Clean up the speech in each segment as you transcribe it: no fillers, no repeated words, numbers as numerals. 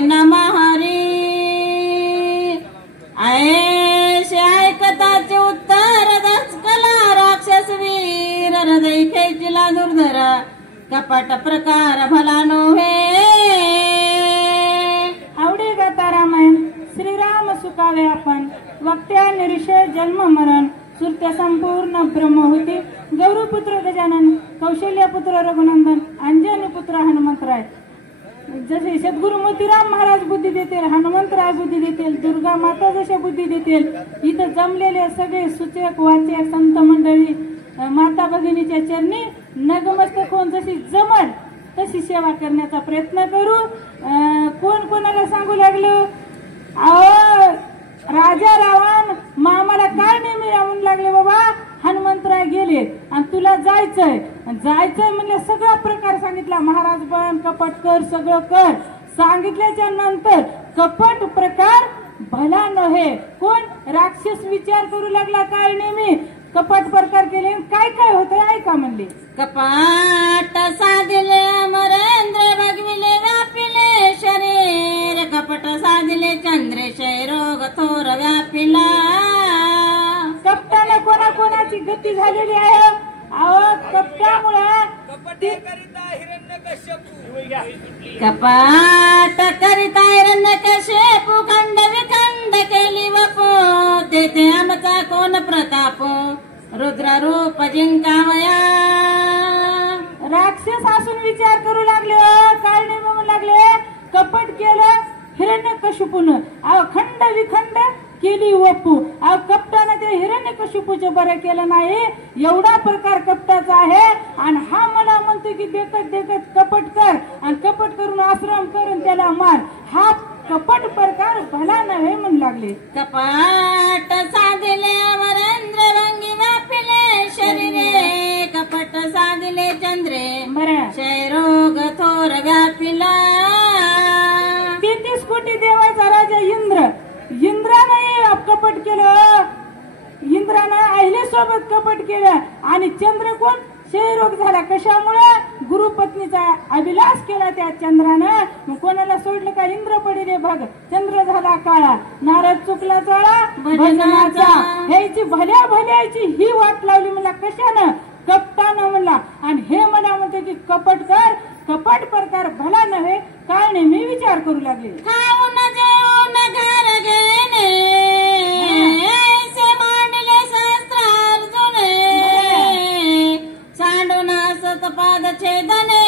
नमः हरी ऐसे ऐकताचे उत्तर दचकला राक्षस वीर हृदय खेचिला दुर्धरा कपट प्रकार भला नोहे आवडे गाता रामायण श्रीराम सुखावे आपण वक्त्या निरीक्षे जन्म मरण सुरत्या संपूर्ण ब्रह्महुती गौरवपुत्र गजानन कौशल्यपुत्र रघुनंदन अंजनीपुत्र हनुमंतराय जसे सद्गुरु मोतीराम महाराज बुद्धी देतील हनुमंतराय बुद्धी देतील दुर्गा माता जसे बुद्धी देतील इथं जमलेले सगळे सूचक वाचक संत मंडळी माता भगिनीच्या चरणी नगमस्तक होऊन जशी जमल तशी सेवा करण्याचा प्रयत्न करू। कोण कोणाला सांगू लागलो राजा रावण मामाला काय नेहमी राहून लागले बाबा हनुमंतराय गेले आणि तुला जायचंय म्हणले सगळा प्रकार सांगितला महाराज बन कपट कर सगळं कर सांगितल्याच्या नंतर कपट प्रकार भला नव्हे कोण राक्षस विचार करू लागला काय नेहमी कपट प्रकार केले काय काय होतंय ऐका म्हणले कपाट साधिले अमरेंद्र भगविले व्यापिले शरीर कपट साधिले चंद्रेशय रोग थोर व्यापिला कपटाला कोणाकोणाची गती झालेली आहे अहो कपटामुळे कपाट करिता हिरण्यकश्यपू खंड विखंड केली वपो तेथे आमचा कोण प्रताप रुद्र रूप जिंकावया राक्षस असून विचार करू लागले काय नाही म्हणू लागले कपट केलं हिरण्यकशिपून खंड विखंड केली वपू कपटाने ते हिरण्यकशिपूचे बरं केलं नाही एवढा प्रकार कपटाचा आहे आणि हा मला म्हणतो की देखत देखत कपट कर आणि कपट करून आश्रम करून त्याला मार हा कपट प्रकार भला नव्हे म्हणू लागले कपाट साधिले अमरेंद्र रंगी व्यापिले शरीरे कपट साधिले चंद्रे बरं क्षय रोग थोर व्यापिला 33 कोटी देवाचा राजा इंद्राने कपट केलं इंद्रानं अहिलेसोबत कपट केलं आणि चंद्र कोण क्षयरोग झाला कशामुळे गुरुपत्नीचा अभिलाष केला त्या चंद्रानं मग कोणाला सोडलं का इंद्र पडिले भाग चंद्र झाला काळा नारद चुकला चाळा भजनाचा ह्याची भल्या भल्याची ही वाट लावली मला कशानं कपटानं म्हणला आणि हे मला म्हणते की कपट कर कपट प्रकार भला नव्हे काय नाही मी विचार करू लागले खाऊन जेवून घर घेणे ऐसे मांडले शास्त्रार जुने सांडून असत पाद छेदने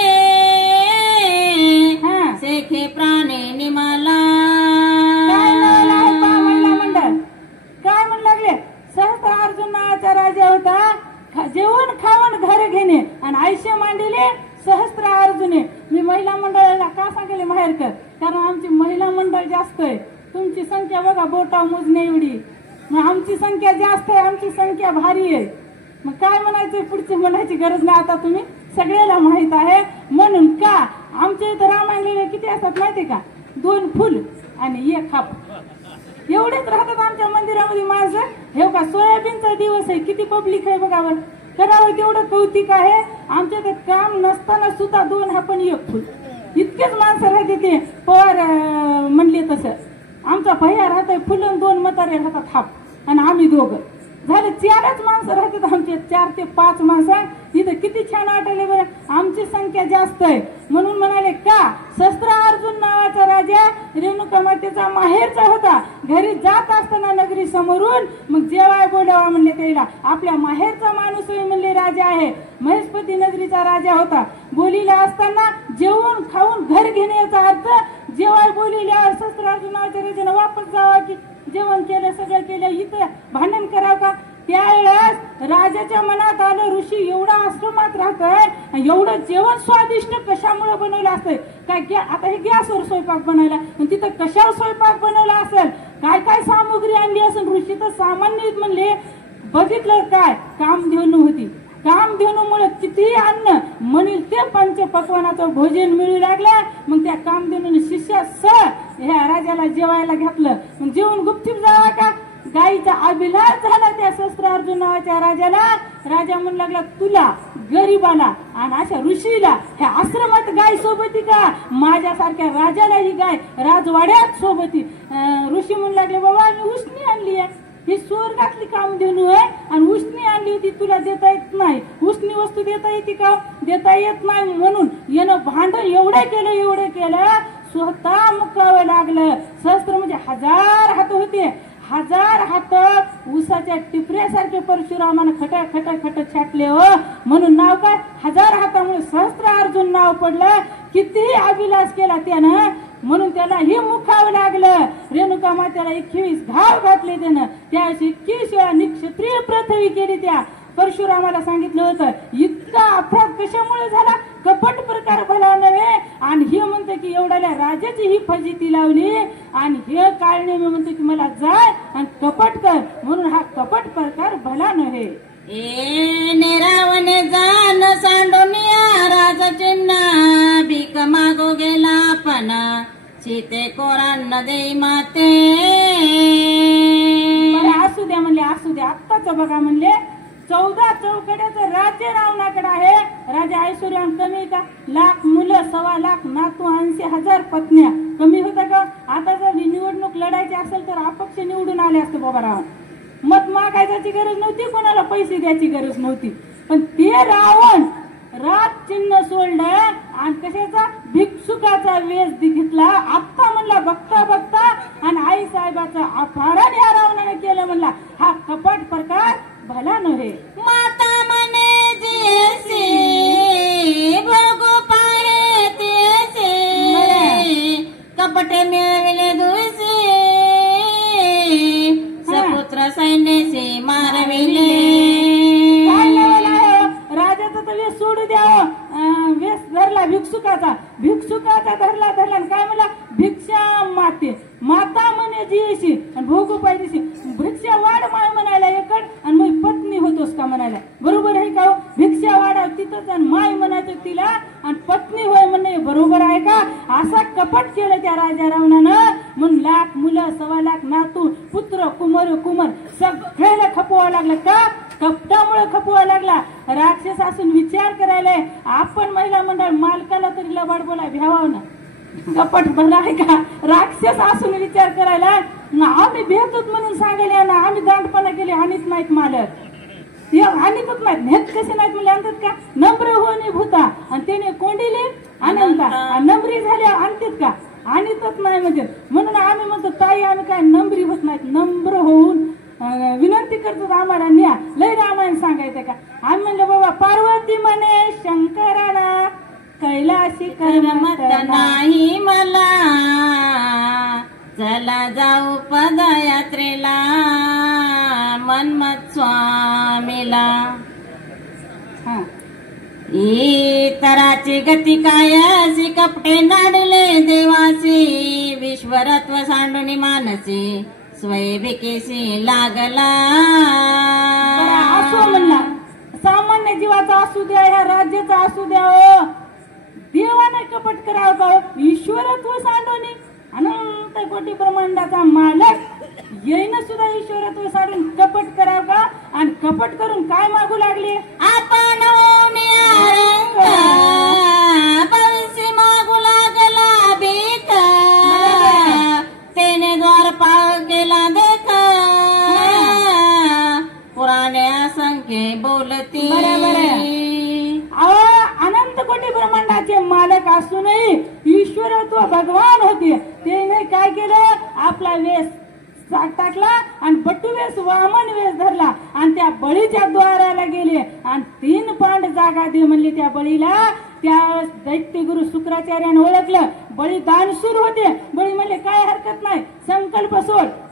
शेखे प्राणी निमाला काय म्हणू लागले सहस्त्र अर्जुन नावाचा राजा होता जेवण खावण घर घेणे आणि आयुष्य मांडले सहस्त्र अर्जुने मी महिला मंडळाला का सांगले माहेर कर कारण आमची महिला मंडळ जास्त आहे तुमची संख्या बघा बोटा मोजणे एवढी मग आमची संख्या जास्त आहे आमची संख्या भारी आहे मग काय म्हणायचं पुढची म्हणायची गरज नाही आता तुम्ही सगळ्याला माहित आहे म्हणून का आमच्या इथं रामायण लिहिले किती असतात माहितीये का 2 फुल आणि 1 खाप एवढेच राहतात आमच्या मंदिरामध्ये माणसं हे का सोयाबीनचा दिवस आहे किती पब्लिक आहे बघा बरं करावं तेवढं कौतिक आहे आमच्या इथं काम नसताना सुद्धा 2 हाप आणि 1 फुल इतकेच माणसं राहते ते पवार म्हणले तसं आमचा भैया राहतोय फुल 2 म्हातारे राहतात हाप आणि आम्ही दोघं झाले 4च माणसं राहतात आमचे 4 ते 5 माणसं इथं किती छान वाटले बरं आमची संख्या जास्त आहे म्हणून म्हणाले का शस्त्र अर्जुन नावाचा राजा रेणुका मातेचा माहेरचा होता घरी जात असताना नगरी समोरून मग जेवाय बोलावा म्हणले त्याला आपल्या माहेरचा माणूस म्हणले राजा आहे महेशपती नगरीचा राजा होता बोलीला असताना जेवून खाऊन घर घेण्याचा अर्थ जेवाय बोलीला शस्त्र अर्जुन नावाच्या राजाने वापस जावा की जेवण केलं सगळं केलं इथं भांडण करावं का त्यावेळेस राजाच्या मनात आलं ऋषी एवढा आश्रमात राहतोय एवढं जेवण स्वादिष्ट कशामुळे बनवलं असतंय काय आता हे गॅसवर स्वयंपाक बनवला तिथं कशावर स्वयंपाक बनवला असेल काय काय सामुग्री आणली असेल ऋषी तर सामान्य म्हणले बघितलं काय कामधेनू होती कामधेनूमुळे किती अन्न म्हणील ते पंचपक्वानाचं भोजन मिळू लागलं मग त्या कामधेनूने शिष्या ह्या राजाला जेवायला घातलं मग जेवण गुपचूप जावा का गायीचा अभिलाष झाला त्या सहस्त्रार्जुन नावाच्या राजाला. राजा म्हणू लागला तुला गरीबाला आणि अशा ऋषीला ह्या आश्रमात गाय सोबती का, माझ्यासारख्या राजाला ही गाय राजवाड्यात सोबती. ऋषी म्हणू लागले बाबा मी उष्णी आणली आहे, ही स्वर्गातली कामधेनू आहे आणि उष्णी आणली होती तुला देता येत नाही, उष्णी वस्तू देता येते का, देता येत नाही. म्हणून यानं भांड एवढं केलं स्वतः मुकावं लागलं. सहस्त्र म्हणजे 1000 हात होते, 1000 हात उसाच्या टिपऱ्यासारखे परशुरामानं खट छाटले हो. म्हणून नाव काय 1000 हातामुळे सहस्त्रार्जुन नाव पडलं. कितीही अभिलाष केला त्यानं म्हणून त्याला हे मुखावं लागलं. रेणुका मातेला 21 घाव घातले त्यानं. त्यावेळी 21 वेळा निक्षत्रिय पृथ्वी केली. त्या परशुरामाला सांगितलं होतं इतका अपराध कशामुळे झाला, कपट प्रकार भला नव्हे. आणि हे म्हणते की एवढ्याला राजाची ही फजिती लावली आणि हे काळणे मी म्हणते की मला जाय आणि कपट कर, म्हणून हा कपट प्रकार भला नव्हे. ए निरावने जान सांडोनिया राजचिन्ह भीक मागो गेला पण सीते कोरांना देई माते. असू द्या म्हणले, असू द्या. आत्ताच बघा म्हणले 14 चौकड्याचं राज्य रावणाकडे आहे. राजा ऐश्वर्यान कमी का, लाख मुलं 1.25 लाख नातू 80,000 पत्न्या कमी होता का. आता जर निवडणूक लढायची असेल तर अपक्ष निवडून आले असते बाबा रावण. मत मागायची गरज नव्हती, कोणाला पैसे द्यायची गरज नव्हती. पण ते रावण राज चिन्ह सोडलं आणि कशाचा भिक्षुकाचा वेश घेतला. आत्ता म्हणला बघता बघता आणि आई साहेबाचा अपहरण या रावणाने केलं. म्हणला हा कपट प्रकार भला नव्हे. माता मने जैसे भोगो पाहे तेसे कपटे मिळविले दुसे सपुत्र सैन्याचे मारविले. राजाचा तर वेश सोडू द्यावं, वेश धरला भिक्षुकाचा धरला काय म्हणला भिक्षा माते माता म्हणे जीशी आणि भोगू पाहिजे भिक्षा वाढ माय म्हणायला एकड आणि मग पत्नी होतोस का म्हणायला. बरोबर आहे का. भिक्षा वाढाव तिथंच आणि माय म्हणायचं तिला आणि पत्नी होय म्हणणे बरोबर आहे का. असा कपट केलं त्या राजा रावणानं. म्हणून लाख मुलं 1.25 लाख नातू पुत्र कुमर सगळ्याला खपवावं लागलं का, कपटामुळे खपवा लागला. राक्षस असून विचार करायला आपण महिला मंडळ मालकाला तरी लबाड बोला भ्यावावं ना. कपट भला आहे का. राक्षस असून विचार करायला आम्ही भेटत म्हणून सांगायला ना आम्ही दांडपणा केले आणीत नाहीत मालक आणीतच नाहीत नेत कसे नाहीत म्हणजे आणतात का. नम्र होणे भूता आणि त्याने कोंडीले आनंदा नम्री झाल्या आणतात का, आणीतच नाही म्हणजे. म्हणून आम्ही म्हणतो ताई आम्ही काय नम्री होत नाहीत, नम्र होऊन विनंती करतो आम्हाला न्या. लय रामायण सांगायचं का. आम्ही म्हणलं बाबा पार्वती म्हणे शंकराला कैलाशी कर्मत नाही मला चला जाऊ पदयात्रेला मन्मथ स्वामीला. इतराची गती काय अशी कपटे नाडले देवाची विश्वरत्व सांडून मानसी स्वयंभिकेशी लागला. असो म्हणला सामान्य जीवाचा असू द्या ह्या राज्याचा असू द्या देवाने कपट करावं का. ईश्वरत्व सांडोनी अनंत कोटी ब्रह्मांडाचा मालक येईन सुद्धा ईश्वरत्व साडून कपट करावं का. आणि कपट करून काय मागू लागले आपण भविष्य मागू लागला भीक तेने द्वार पाव केला देख पुराणे असंख्य बोलती. अनंत कोटी ब्रह्मांडाचे मालक असूनही ईश्वरत्व भगवान होते. त्याने काय केलं आपला वेश टाकला आणि बटू वेश वामन वेश धरला आणि त्या बळीच्या द्वाराला गेले आणि 3 पांड जागा दे म्हणले त्या बळीला. त्या दैत्यगुरु शुक्राचार्याने ओळखलं. बळी दानशूर होते. बळी म्हणले काय हरकत नाही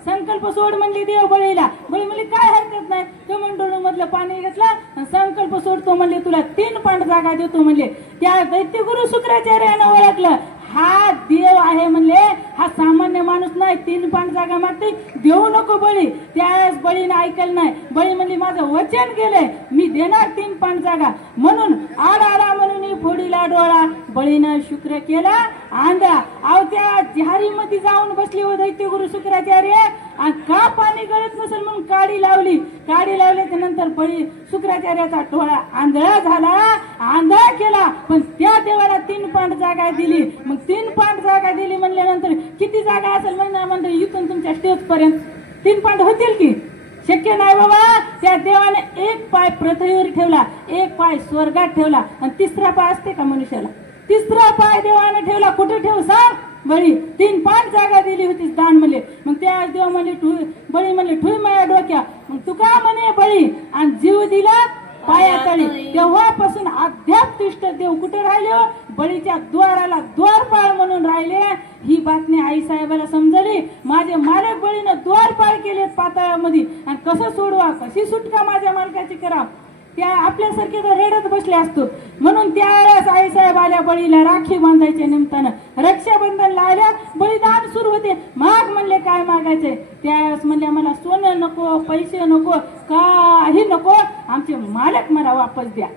संकल्प सोड म्हणले देव बळीला. बळी म्हणले काय हरकत नाही. कमंडोळू मधलं पाणी घेतलं संकल्प सोडतो म्हणले तुला 3 पांड जागा देतो म्हणले. त्या दैत्यगुरु शुक्राचार्याने ओळखलं हा देव आहे म्हणले, हा सामान्य माणूस नाही. 3 पांड जागा मागते देऊ नको बळी. त्यावेळेस बळीने ऐकलं नाही. बळी म्हणली माझं वचन केलंय मी देणार 3 पांड जागा. म्हणून आला म्हणून फोडीला डोळा बळीनं शुक्र केला आंधळा. अहो त्या झारीमध्ये जाऊन बसली हो दैत्यगुरु शुक्राचार्य आणि का पाणी गळत नसेल म्हणून काडी लावल्याच्या नंतर बळी शुक्राचार्याचा डोळा आंधळा झाला, आंधळा केला. पण त्या देवाला 3 पांड जागा दिली. मग 3 पांड जागा दिली म्हणल्यानंतर किती जागा असेल म्हणजे इथून तुमच्या स्टेज पर्यंत 3 पांड होतील की? शक्य नाही बाबा. त्या देवाने एक पाय पृथ्वीवर ठेवला, एक पाय स्वर्गात ठेवला आणि 3रा पाय असते का मनुष्याला? 3रा पाय देवाने ठेवला. कुठे ठेव सांग? बळी 3 पांड जागा दिली होतीस दान म्हणले. मग त्या देव म्हणले बळी म्हणले ठुई माझ्या डोक्या. मग तू का म्हणे बळी आणि जीव दिला पायातळी. तेव्हापासून अध्यात्मिष्ट देव कुठे राहिले? बळीच्या द्वाराला द्वारपाळ म्हणून राहिले. ही बातमी आई साहेबाला समजली. माझे मालक बळीनं द्वारपाळ केले पाताळामध्ये आणि कसं सोडवा, कशी सुटका माझ्या मालकाची करा. त्या आपल्यासारखे तर रडत बसले असतो. म्हणून त्यावेळेस आई साहेब आल्या बळीला राखी बांधायच्या निमित्तानं रक्षाबंधनला आल्या. बळीदान सुरू होते. माग म्हणले काय मागायचे? त्यावेळेस म्हणल्या मला सोनं नको, पैसे नको, काही नको, आमचे मालक मला वापस द्या.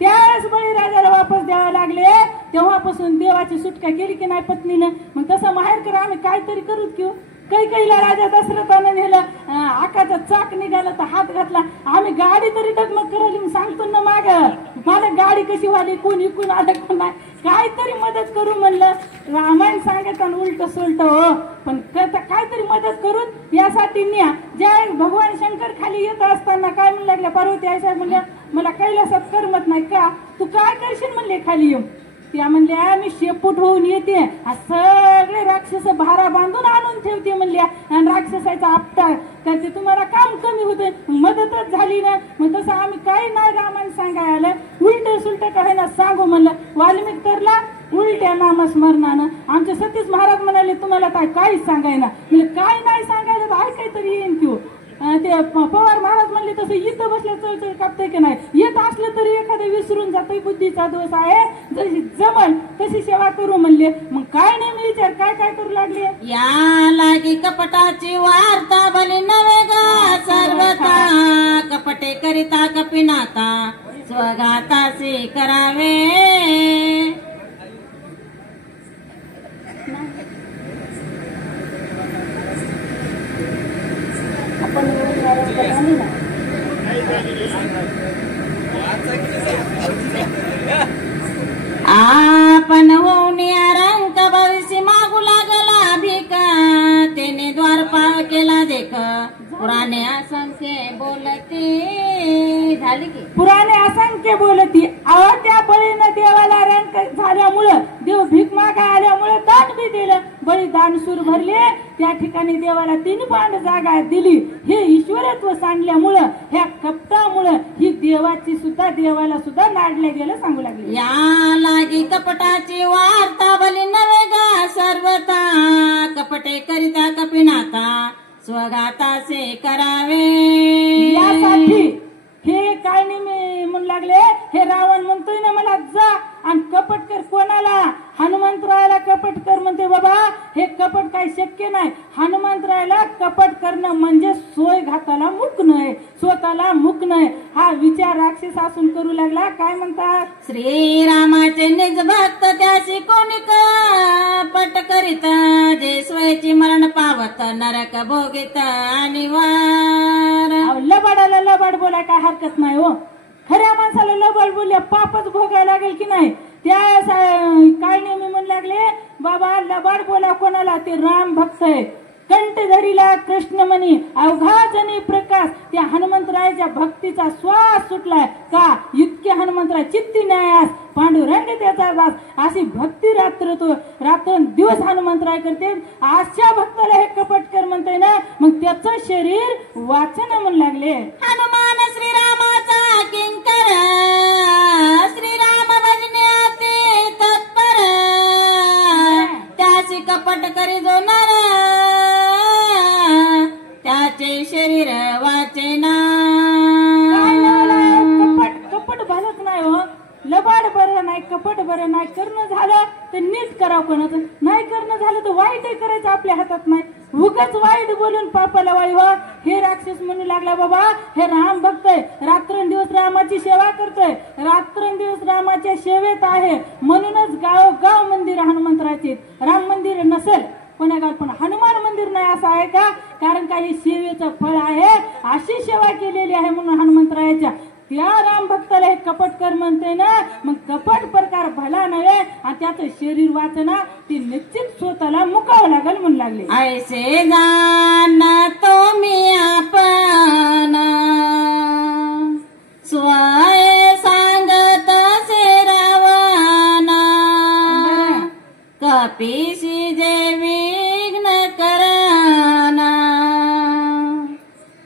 त्यावेळेस बळीराजाला वापस द्यावे लागले. तेव्हापासून देवाची सुटका केली की नाही पत्नीनं. मग तसं माहेर करा आम्ही काहीतरी करूच किंवा कैकेयीला राजा दशरथानं नेलं. आकाचं चाक निघालं तर हात घातला. आम्ही गाडी तरी डगमग करायला सांगतो ना माग मला गाडी कशी वाली, कोण इकून आलं कोण नाही, काहीतरी मदत करू म्हणलं. रामायण सांगत आणि उलट सुलट हो. पण काहीतरी मदत करून यासाठी न्या. ज्या भगवान शंकर खाली येत असताना काय म्हणू लागल्या पार्वती आई साहेब म्हणल्या मला कैलासात करमत नाही का, तू काय करशील म्हणले खाली येऊन. त्या म्हणल्या मी शेपूट होऊन येते, सगळे राक्षस भारा बांधून आणून ठेवते म्हणल्या आणि राक्षसाचा आपटा करते, तुम्हाला काम कमी होते. मदतच झाली ना. मग तसं आम्ही काही नाही रामायण सांगायला उलट सुलट काय ना सांगू म्हणलं. वाल्मिक तरला उलट्या नामस्मरणानं. आमचे सतीश महाराज म्हणाले तुम्हाला काय काहीच सांगायला. म्हणजे काय नाही सांगायला तर ऐकाय तरी येईन किंवा ते पवार महाराज म्हणले तसं इथं बसल्या चळचळ कापतंय की नाही. येत असलं तरी एखादं विसरून जातोय, बुद्धीचा दोष आहे. जशी जमल तशी सेवा करू म्हणले. मग काय नाही मी विचार काय काय करू लागले. या लागी कपटाची वार्ता बली नवे गा सर्वता, कपटे करिता कपिनाता स्वघाताचे करावे. आपण होऊन रंक भविष्य मागू लागला भिका, त्याने द्वारपाळ केला देख पुराणे असंख्य बोलती. झाली की पुराणे असंख्य बोलती. अहो त्या बळीनं देवाला रंक झाल्यामुळं देव भीक मागा आल्यामुळे दान बी दिलं. बळी दान सूर भरले. त्या ठिकाणी देवाला 3 पांड जागा दिली. हे ईश्वरत्व सांडल्यामुळं ह्या कपटामुळं ही देवाची सुद्धा देवाला सुद्धा नाडले गेलं सांगू लागले. या लागी कपटाची वार्ता बली नवे गा सर्वता, कपटे करिता कपिनाता स्वघाताचे करावे. यासाठी हे काय नाही मी म्हणू लागले. हे रावण म्हणतोय ना मला जा आणि कपट कर. कोणाला? हनुमंतरायाला कपट कर म्हणते. बाबा हे कपट काही शक्य नाही. हनुमंतरायाला कपट करणं म्हणजे सोय घाताला मुकणं आहे, स्वतःला मुकणं आहे. हा विचार राक्षस असून करू लागला. काय म्हणतात? श्रीरामाचे निज भक्त त्याशी कोणी कपट करीत, जे स्वयची मरण पावत नरक भोगित अनिवार. लबाडाला लबाड बोलाय काय हरकत नाही हो. खऱ्या माणसाला लबाड बोलल्या पापच भोगायला लागेल की नाही. त्या काय नाही मी म्हणू लागले. बाबा लबाड बोला कोणाला? ते राम भक्त आहे. कंठधरीला कृष्णमणी अवघा जनी प्रकाश. त्या हनुमंतरायाच्या भक्तीचा श्वास सुटलाय का? इतके हनुमंतराय चित्ती न्यायास पांडुरंग त्याचा दास. अशी भक्ती रात्र दिवस हनुमंतराय करते. अशा भक्ताला हे कपट कर म्हणते ना. मग त्याचं शरीर वाचन म्हणू लागले. हनुमान श्रीरामाचा किंकर, श्रीराम भजण्याचे तत्पर, त्याची कपट करी जो नर, त्याचे शरीर वाचेना. कपट भरत नाही हो. लबाड बरं नाही, कपट बरं नाही. करणं झालं तर नीट करावं, कोणाचं नाही करणं झालं तर वाईटही करायचं आपल्या हातात नाही. उगाच वाईट बोलून पापाला वाई हो. हे राक्षस म्हणू लागला बाबा हे राम भक्त आहे, रात्रंदिवस रामाची सेवा करतोय, रात्रंदिवस रामाच्या सेवेत आहे, म्हणूनच गाव मंदिर हनुमंतराचे. राम मंदिर नसेल कोणागाव पण हनुमान मंदिर नाही असं आहे का? कारण काही सेवेचं फळ आहे, अशी सेवा केलेली आहे म्हणून हनुमंतरायाच्या. त्या राम भक्ताला हे कपट कर म्हणते ना, मग कपट प्रकार भला नव्हे आणि त्याचं शरीर वाचना ती निश्चित स्वतःला मुकावं लागेल म्हणू लागले. ऐसे जान तो मी आपण स्वय सांगत से रावणा कपीशी जे विघ्न करना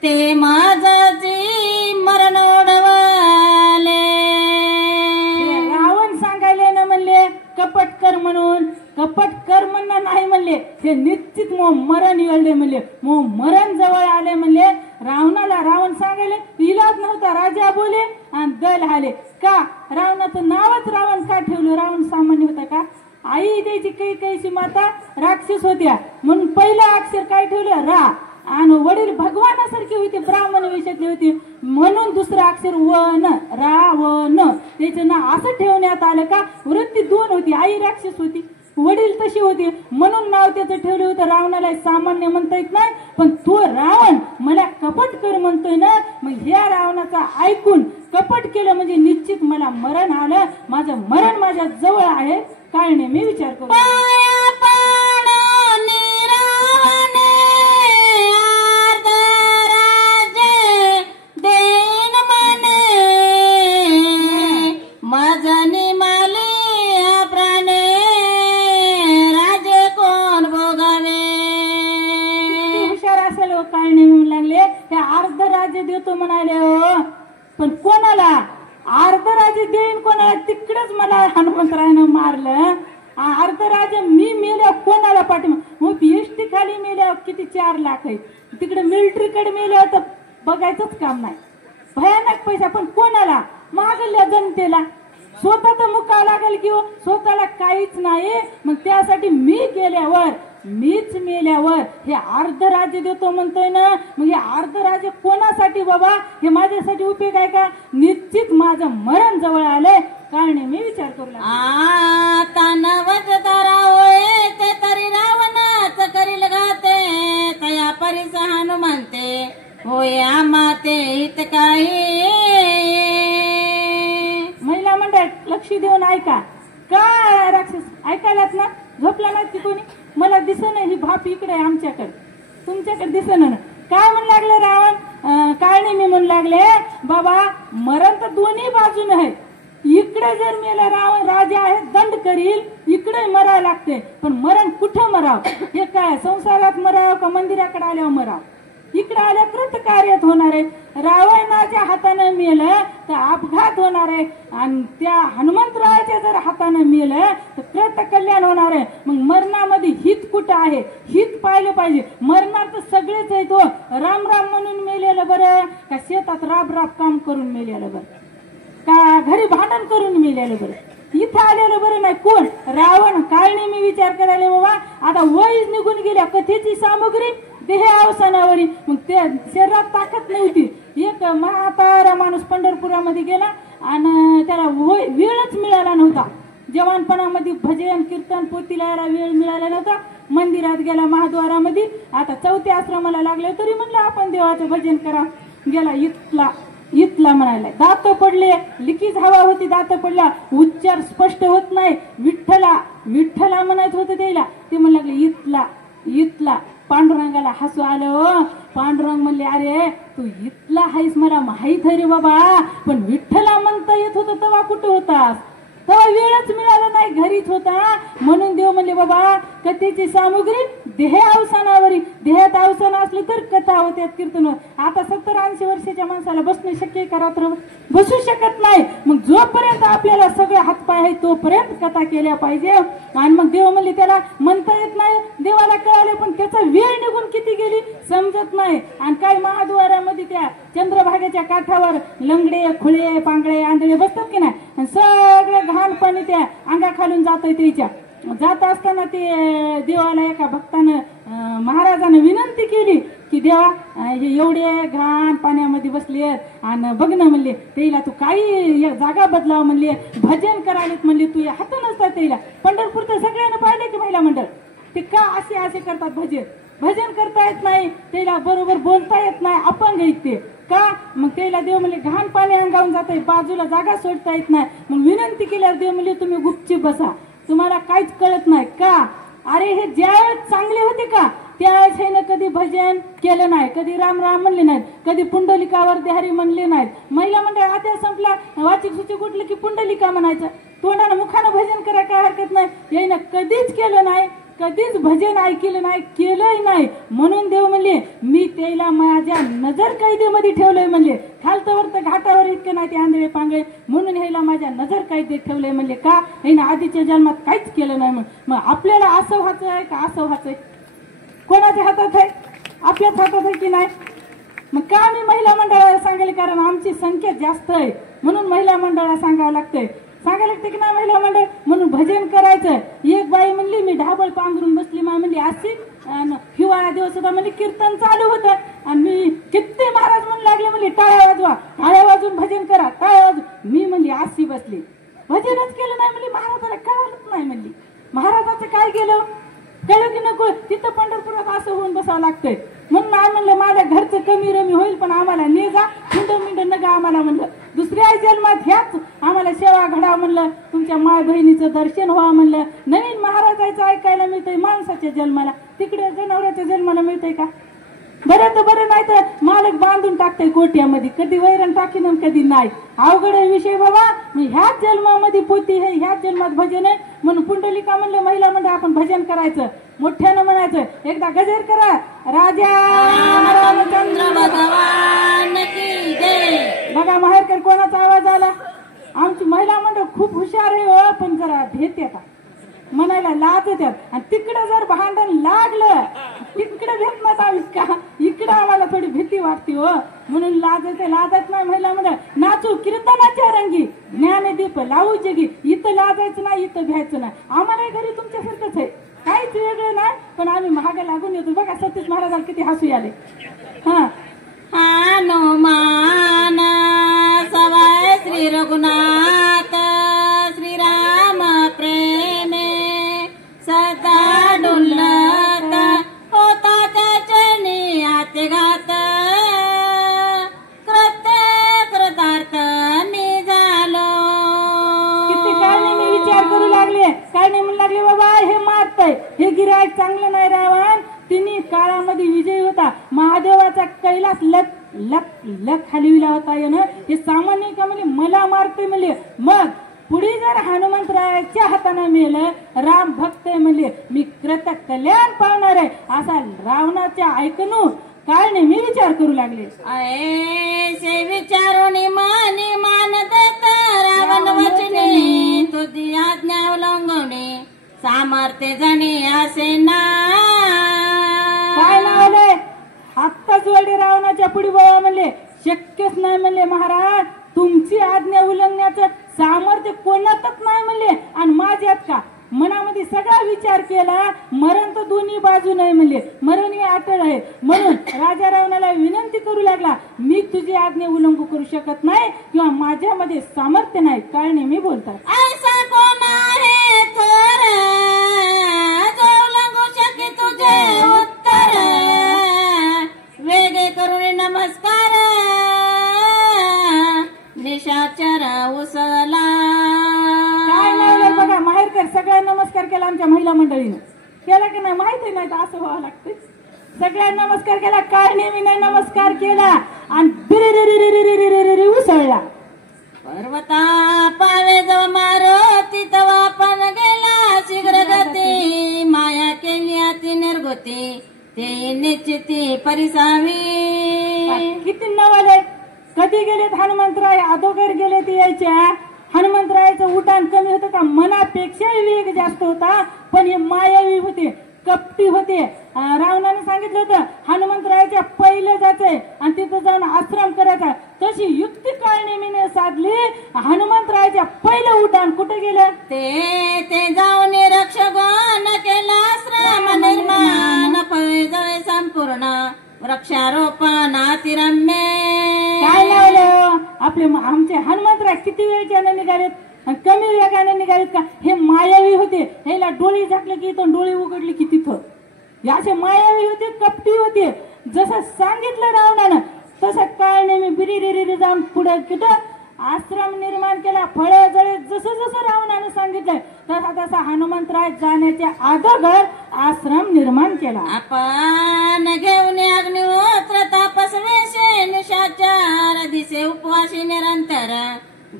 ते माझी मरण ओढवले. रावण सांगायले ना म्हणले कपट कर म्हणून, कपट कर म्हणणं नाही म्हणले, हे निश्चित मरण येळले म्हणले, मरण जवळ आले म्हणले. रावणाला रावण सांगायले इलाज नव्हता, राजा बोले आणि दल आले. का रावणाचं नावच रावण का ठेवलं? रावण सामान्य होता का? आई द्यायची कैकेयीची माता राक्षस होत्या म्हणून पहिलं अक्षर काय ठेवलं? रा. आणि वडील भगवानासारखे होते, ब्राह्मण वेशातले होते म्हणून दुसरं अक्षर वन, रावण. त्याचं नाव असं ठेवण्यात आलं का? वृत्ती दोन होती, आई राक्षस होती, वडील तशी होते म्हणून नाव त्याचं ठेवलं होतं. रावणाला सामान्य म्हणता येत नाही, पण तो रावण मला कपट कर म्हणतोय ना, मग ह्या रावणाचा ऐकून कपट केलं म्हणजे निश्चित मला मरण आलं, माझं मरण माझ्या जवळ आहे. काय नाही मी विचार करू अर्ध राज्य देतो म्हणाले हो, पण कोणाला अर्ध राज्य देईन कोणाला? तिकडेच मला हनुमंतरायानं मारलं. अर्ध राज्य मी मेल्यावर कोणाला पाठिंबा? मग पीएचडी खाली मेल्यावर किती 4 लाख आहे, तिकडे मिलिटरीकडे मेल्यावर तर बघायचंच काम नाही, भयानक पैसा. पण कोणाला? मागल्या जनतेला. स्वतः तर मुका लागेल किंवा स्वतःला काहीच नाही, मग त्यासाठी मीच मेल्यावर हे अर्ध राज्य देतो म्हणतोय ना, मग हे अर्ध राज्य कोणासाठी बाबा? हे माझ्यासाठी उपयोग आहे का? निश्चित माझं मरण जवळ आलंय. काय नाही मी विचार करू लागले. आता नवच होय ते तरी रावणाच करील गाते तया परिस हनुमंते होय आमाते हित काही. महिला मंडळ लक्ष देऊन ऐका. काय राक्षस ऐकायलात ना? झोपला नाही की कोणी? मला दिसत ही भाप इकडे आहे आमच्याकडे, तुमच्याकडे दिसत ना. काय म्हणू लागले रावण? काय नाही मी म्हणू लागले बाबा मरण तर दोन्ही बाजूने आहे. इकडे जर मेला रावण राजा आहे दंड करील, इकडे मरावं लागते, पण मरण कुठं मराव? हे काय संसारात मराव का मंदिराकडे आल्यावर मराव? इकडे आल्या कृत कार्यात होणार आहे. रावणाच्या हाताने मेलं तर अपघात होणार आहे आणि त्या हनुमंतरायाच्या जर हाताने मेलं तर कृत कल्याण होणार आहे. मग मरणामध्ये हित कुठं आहे? हित पाहिलं पाहिजे. मरणार तर सगळेच आहे. तो राम राम म्हणून मेलेलं बरं का शेतात राब राब काम करून मेलेलं बरं का घरी भांडण करून मेलेलं बरं? इथं आलेलं बरं नाही. कोण? रावण. काय नाही मी विचार करायला बाबा, आता वय निघून गेल्या कथेची सामग्री देह अवसानावरी, मग त्या शरीरात ताकद नव्हती. एक म्हातारा माणूस पंढरपुरामध्ये गेला आणि त्याला वेळच मिळाला नव्हता. जवानपणामध्ये भजन कीर्तन पोती लावायला वेळ मिळाला नव्हता. मंदिरात गेला महाद्वारामध्ये, आता 4थ्या आश्रमाला लागले तरी म्हणलं आपण देवाचं भजन करा. गेला इथला म्हणायला, दात पडले, लिकीच हवा होती, दात पडला, उच्चार स्पष्ट होत नाही. विठ्ठला म्हणायचं होतं त्याला, ते म्हणू लागले इथला. पांडुरंगाला हसू आलं. पांडुरंग म्हणले अरे तू इथला आहेस मला माहित आहे रे बाबा, पण विठ्ठला म्हणता येत होतं तेव्हा कुठं होतास? तेव्हा वेळच मिळाला नाही, घरीच होता. म्हणून देव म्हणले बाबा कथेची सामुग्री देह अवसानावरी. देहात अवसान असलं तर कथा होत्यात, कीर्तन. आता 70-80 वर्षाच्या माणसाला बसणं शक्य का? रात्र बसू शकत नाही. मग जोपर्यंत आपल्याला सगळे हातपाय आहे तोपर्यंत कथा केल्या पाहिजे. आणि मग देव म्हणले त्याला म्हणता येत नाही, देवाला कळाले पण त्याचा वेळ निघून किती गेली समजत नाही. आणि काही महाद्वारामध्ये त्या चंद्रभागेच्या काठावर लंगडे खुळे पांगळे आंधळे बसतात की नाही, सगळे घाण पाणी त्या अंगा खालून जातंय त्याच्या. जात असताना ते देवाला एका भक्तानं महाराजानं विनंती केली की देवा हे एवढे घाण पाण्यामध्ये बसले आणि बघ ना म्हणले त्याला तू काही जागा बदलाव म्हणले भजन करायलेत म्हणले तू हात नसतात त्याला पंढरपूरचं सगळ्यांना पाहिले की महिला मंडळ ते का असे करतात भजन करता येत नाही त्याला बरोबर बोलता येत नाही अपंग आहेत ते का मग त्याला देव म्हणले घाण पाणी अंगावून जात आहे बाजूला जागा सोडता येत नाही मग विनंती केल्यावर देव म्हणले तुम्ही गुपचूप बसा तुम्हाला काहीच कळत नाही का अरे हे ज्यावेळेस चांगले होते का त्यावेळेस हे कधी भजन केलं नाही कधी राम राम म्हणले नाहीत कधी पुंडलिकावर देहारी म्हणले नाहीत महिला मंडळ आता संपला वाचिक सुचिक उठलं की पुंडलिका म्हणायचं तोंडानं मुखानं भजन करायला काय हरकत नाही यानं कधीच केलं नाही कधीच भजन ऐकलं नाही केलंही नाही म्हणून देव म्हणले मी त्याला माझ्या नजर कैदेमध्ये ठेवलंय म्हणले खालतावर तर घाटावर इतकं नाही ते आंधळे पांगळे म्हणून ह्याला माझ्या नजर कैदेत ठेवलंय म्हणले का हे आधीच्या जन्मात काहीच केलं नाही मग आपल्याला असं व्हायचं आहे का असं व्हायचंय कोणाच्या हातात आहे आपल्याच हातात आहे की नाही मग का मी महिला मंडळाला सांगेल कारण आमची संख्या जास्त आहे म्हणून महिला मंडळाला सांगावं लागतंय सांगायला लागते की नाही महिला मंडळ म्हणून भजन करायचं एक बाई म्हणली मी ढाबळ पांघरून बसली मा म्हणली अशी हिवाळा दिवस होता म्हणजे कीर्तन चालू होतं आणि मी किती महाराज म्हणू लागले म्हणले टाळ्या वाजवा टाळ्या वाजून भजन करा टाळ्या वाजून मी म्हणली अशी बसली भजनच केलं नाही म्हणली महाराजाला कळलंच नाही म्हणली महाराजाचं काय केलं कळलं की नको तिथं पंढरपुरात असं होऊन बसावं लागतंय म्हणून नाही म्हणलं माझ्या घरचं कमी रमी होईल पण आम्हाला ने जा मिंड नका आम्हाला म्हणलं दुसऱ्या जन्मात ह्याच आम्हाला सेवा घडावं म्हणलं तुमच्या माय बहिणीचं दर्शन व्हावं म्हणलं नवीन महाराजाचं ऐकायला मिळतंय माणसाच्या जन्माला तिकडे जनावराच्या जन्माला मिळतंय का बरं तर बरं नाही तर मालक बांधून टाकतंय कोट्यामध्ये कधी वैरण टाकीन कधी नाही अवघड आहे विषय बाबा ह्याच जन्मामध्ये पोती आहे ह्याच जन्मात भजन आहे म्हणून पुंडलिका म्हणलं महिला मंडळ आपण भजन करायचं मोठ्यानं म्हणायचं एकदा गजर करा राजा रामचंद्र भगवान की जय बघा माहेरकर कोणाचा आवाज आला आमची महिला मंडळ खूप हुशार आहे हो पण जरा भेट का म्हणायला लाज येतात आणि तिकडे जर भांडण लागलं तिकडे भेट नसावी का इकडे आम्हाला थोडी भीती वाटते हो म्हणून लाज येते लाजत नाही महिला मंडळ नाचू कीर्तनाच्या रंगी ज्ञानदीप लावू जगी इथं लाजायचं नाही इथं भ्यायचं नाही आम्हाला घरी तुमच्यासारखंच आहे काहीच वेगळं नाही पण आम्ही महागा लागून येतो बघा सतीश महाराजाला किती हसू आले हा हनुमान सवाय श्री रघुनाथ श्रीराम प्रेमे सदा डुलत होता त्याचनी आते घात कृतार्थ मी झालो किती काय नाही मी विचार करू लागले काय नाही म्हणू लागले बाबा हे मारतय हे गिरायक चांगलं नाही रावण तिन्ही काळामध्ये विजय होता महादेवाचा कैलास लक लक लक हलविला होता यानं हे सामान्य का म्हणजे मला मारतोय म्हणले मग पुढे जर हनुमंतरायाच्या हाताने मेलं राम भक्त म्हणले मी कृत कल्याण पावणार आहे असा रावणाच्या ऐकणू काय नाही मी विचार करू लागले ऐसे विचारून मानी मान देत रावण वचने तुझी आज्ञा उल्लंघणे सामर्थ्य जणे असे ना काय लावले आत्ताच वेळी रावणाच्या पुढे बोला म्हणले शक्यच नाही म्हणले महाराज तुमची आज्ञा उल्लंघण्याचं सामर्थ्य कोणातच नाही म्हणले आणि माझ्यात का मनामध्ये सगळा विचार केला मरण तर दोन्ही बाजू नाही म्हणले मरण ही अटळ आहे म्हणून राजा रावणाला विनंती करू लागला मी तुझी आज्ञा उल्लंघू करू शकत नाही किंवा माझ्यामध्ये सामर्थ्य नाही काय नाही मी बोलतात ऐसा कोण आहे थोर जो उल्लंघू शके तुझे उत्तर वेगे करून नमस्कार निशाचर उसला काय नाही बघा माहेरकर सगळ्या नमस्कार केला आमच्या महिला मंडळीनं केला की नाही माहिती नाही तर असं व्हावं लागतं सगळ्यांना नमस्कार केला काय नेहमी नाही नमस्कार केला आणि बिरी उसळला पर्वता पावे जो मारुती तवा पण गेला शीघ्र गती माया केली अति निर्गती ते निश्चिती परिसावी किती नवाले कधी गेलेत हनुमंतराय अगोदर गेले ते यायच्या हनुमंतरायाचं उड्डाण कमी होतं का मनापेक्षाही वेग जास्त होता पण हे मायावी होते कपटी होते रावणाने सांगितलं होतं हनुमंतरायाच्या पहिलं जायचंय आणि तिथं जाऊन आश्रम करायचा तशी युक्ती काळनेमीने साधली हनुमंतरायाच्या पहिलं उड्डाण कुठे गेलं ते जाऊन रक्ष रक्षगण केला श्रम निर्माण पैजवे संपूर्ण वृक्षारोपण अतिरम्य. काय लावलं आपले आमचे हनुमंतराय किती वेळच्याने निघालेत आणि कमी वेगाने निघालेत का? हे मायावी होते, ह्याला डोळे झाकले की इथं, डोळे उघडले की तिथं. असे मायावी होते, कपटी होते. जसं सांगितलं रावणानं तसं काय नाही, मी बिरी जाऊन पुढे कुठं आश्रम निर्माण केला. फळं जळे जसं जसं रावणानं सांगितलंय तसा तसा हनुमंतराय जाण्याच्या अगोदर आश्रम निर्माण केला. आपण घेऊन अग्निहोत्र तापस वेशे निशाचार दिसे उपवासी निरंतर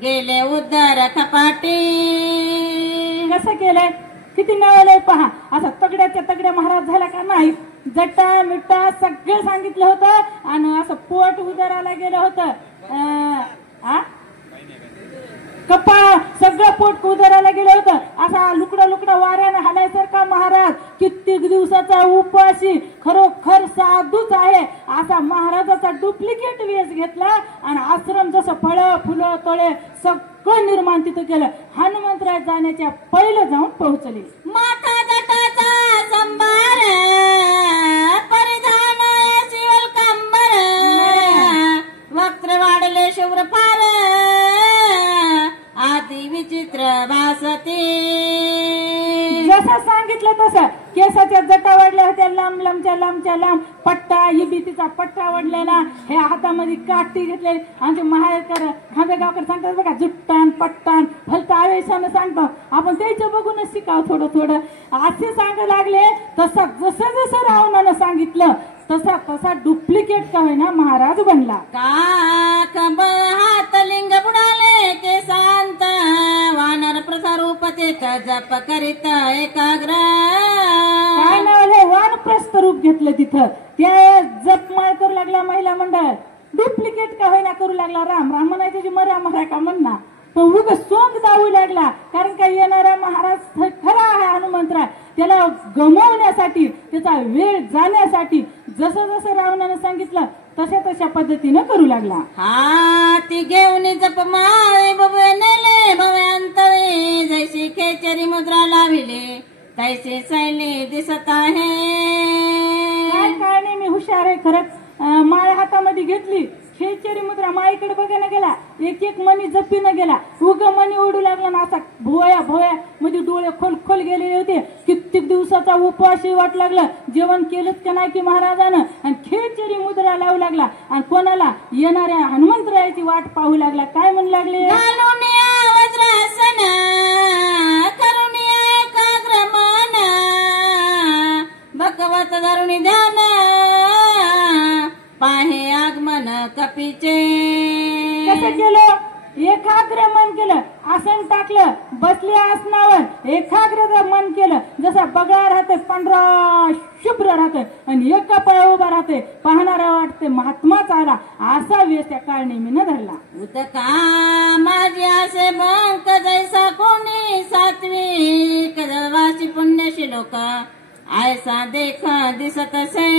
गेले उद्धार कपाटी. कसं केलंय, किती नावालय पहा. असं तगड्याच्या तगड्या महाराज झाला का नाही, जटा मिट्टा सगळं सांगितलं होतं आणि असं पोट उदराला गेलं होतं. कपाळ सगळं पोट उदराला गेलं होतं. असा लुकडा वाऱ्यानं हालायसारखा महाराज कित्येक दिवसाचा उपवासी खरोखर साधूच आहे असा महाराजाचा डुप्लिकेट वेश घेतला आणि आश्रम जसं फळं फुलं तळे सगळं निर्माण तिथं केलं. हनुमंतराय जाण्याच्या पहिलं जाऊन पोहोचले. माथा जटाचा संभार परिधान शिवल कंबर वक्त्र वाढले शुभ्र फार आती विचित्र भासते. जसं सांगितलं तसं केसाच्या जटा वाढल्या होत्या, लांबच्या लांब पट्टा, इबितीचा पट्टा वाढलेला, हे हातामध्ये काठी घेतलेली. आमचे माहेरकर खांबेगावकर सांगतात बघा, जुट्टान पट्टान फलत आवेशानं सांगतो. आपण त्याच्या बघूनच शिकाव थोडं असे सांगू लागले. तसं जसं रावणानं सांगितलं तसा डुप्लिकेट का होईना महाराज बनला. काक हात लिंग बुडाले केसांत वानर प्रसारूप तेत जप करीत एकाग्र. काय नाव वानप्रस्थ रूप घेतलं तिथं. त्या जपमाळ करू लागला महिला मंडळ. डुप्लिकेट का होईना करू लागला. राम म्हणाय त्याची मरा का म्हणना, पण उग सोंग दावू लागला. कारण का येणारा महाराज खरा आहे हनुमंतराय. त्याला गमवण्यासाठी, त्याचा वेळ जाण्यासाठी जसं रावणानं सांगितलं तशा पद्धतीनं करू लागला. हाती घेऊन जप माळे बबे नेले भव्यांतरे जैसे खेचरी मुद्रा लाविले तैसे सैले दिसत आहे. काय नाही, मी हुशार आहे खरंच. माळ हातामध्ये घेतली, खेचरी मुद्रा माईकडे बघायला गेला, एक मणी जपीनं गेला. उग मणी ओढू लागला ना, असा भोया मध्ये डोळे खोल गेलेले होते. कित्येक दिवसाचा उपवासही वाट लागला. जेवण केलंच का नाही की महाराजानं, आणि खेचरी मुद्रा लावू लागला आणि कोणाला येणाऱ्या हनुमंतरायाची वाट पाहू लागला. काय म्हणू लागले, वज्रासन करून एकाग्र मन भगवत धरुणी ध्यान पाहे आगमन कपीचे. कसं केलं, एकाग्र मन केलं. आसन टाकलं, बसले आसनावर एकाग्र मन केलं. जसा बगळा राहते, पांढरा शुभ्र राहते आणि एका पाया उभा राहते. पाहणारा वाटते महात्माच आला असा वेश त्या काळनेमीनं धरला. उदका माझी असे बंक जैसा कोणी सात्विक जळवासी पुण्यशी लोक ऐसा देख दिसत असे.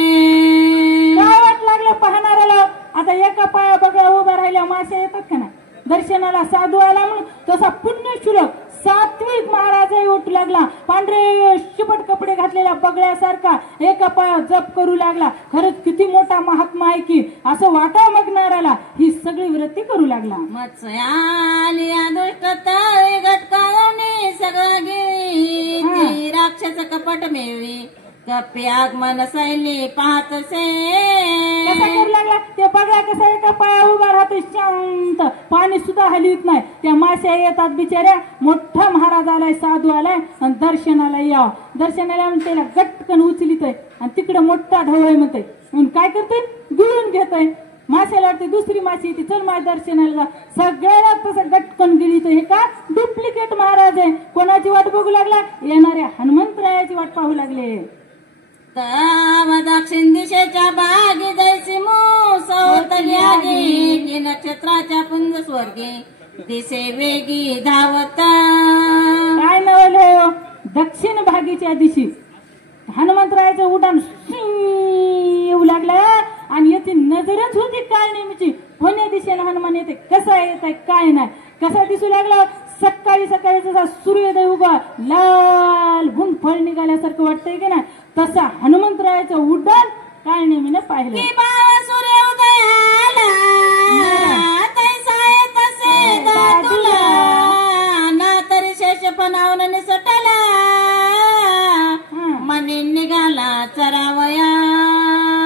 काय वाट लागलं पाहणाऱ्याला. आता एका पाया बगळा उभा राहिल्या माश्या येतात का नाही दर्शनाला, साधू आला म्हणून तसा पुण्यशुलक सात्विक महाराज उठू लागला. पांढरे शिपट कपडे घातलेला बगळ्यासारखा एका पाया जप करू लागला. खरंच किती मोठा महात्मा आहे की असं वाटा मगणाऱ्याला ही सगळी वृत्ती करू लागला. मत्स्याली दुष्टता घटकावणी सगळं घेवी राक्षस कपट मेळवी कपी आगमन सैली पाहत से. कसा करू लागला, ते बघा कसा एका पाया उभा राहतो शांत, पाणी सुद्धा हलवीत नाही. त्या माश्या येतात बिचाऱ्या. मोठा महाराज आलाय, साधू आलाय आणि दर्शनाला यावं. दर्शनाला त्याला गटकन उचलितोय आणि तिकडे मोठा ढवळ म्हणतोय. काय करतोय, गिळून घेतोय. माश्याला वाटते दुसरी माशी येते, चल माझ्या दर्शनाला. सगळ्याला तसं गटकन गिळितोय. हे का डुप्लिकेट महाराज आहे. कोणाची वाट बघू लागला, येणाऱ्या हनुमंतरायाची वाट पाहू लागले. तव दक्षिण दिशेच्या बागी जैसी सौतली आगी की नक्षत्राच्या पुंज स्वर्गी दिसे वेगी धावत. काय नवल दक्षिण भागीच्या दिशी हनुमंतरायाचं उड्डाण येऊ लागलं आणि याची नजरच होती काय नेहमीची. कोण्या दिशेला हनुमान येते, कसा येत आहे काय नाही. कसा दिसू लागला, सकाळी सकाळी जसा सूर्योदय उभा लाल भूम फळ निघाल्यासारखं वाटतंय की ना, तसा हनुमंतरायाचं उड्डाण काय नेहमीने पाहिलं. की बाळा सूर्योदयाला तैसा तसे तुला ना तरी शेष पणावून निसटला मनी निघाला चरावया.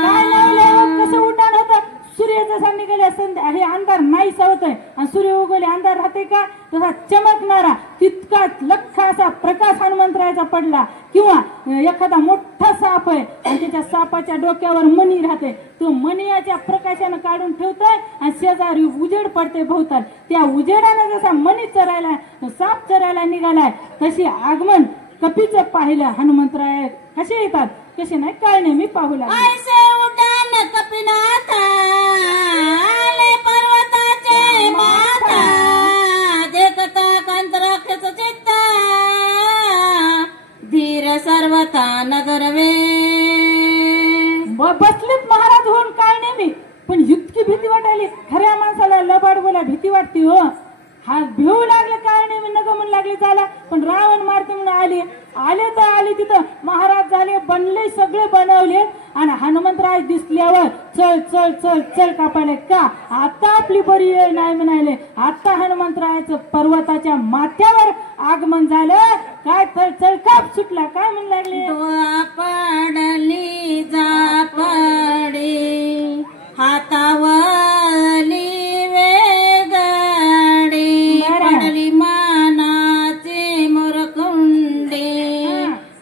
काय लावलं कसं उड्डाण होतं. सूर्य जसा निघाल्या संध्या हे अंधार नाही सवतय आणि सूर्य उगवले अंधार राहते का, तसा चमकणारा तितकाच लख्ख असा प्रकाश हनुमंतरायाचा पडला. किंवा एखादा मोठा साप आहे आणि त्याच्या सापाच्या डोक्यावर मणी राहते, तो मणीच्या प्रकाशानं काढून ठेवताय आणि शेजारी उजेड पडते भोवताल. त्या उजेडानं जसा मणी चरायला साप चरायला निघालाय तशी आगमन कपीचं पाहिलं हनुमंतराय कसे येतात कसे नाही काय नाही मी पाहू लागले. ऐसे उड्डाण कपिनाथ आले पर्वताचे माथा देखता कांतराक्षच चित्त धीर सर्वथा नगरवे. बसलेत महाराज होऊन काय नाही मी, पण इतकी भीती वाटायली. खऱ्या माणसाला लबाड बोला भीती वाटते हो. हा भिवू लागले काय नाही मी नग म्हणून लागले झाला, पण रावण मारते म्हणून आले तर आले तिथं महाराज झाले बनले सगळे बनवले आणि हनुमंतराय दिसल्यावर चल चल चल चल कापायले का आता आपली बरी वेळ नाही म्हणाले. आता हनुमंतरायाचं पर्वताच्या माथ्यावर आगमन झालं. काय चल चल काप सुटला काय म्हणू लागले. पडली जा पडी हातावली पडली मानाचे मुरकुंडे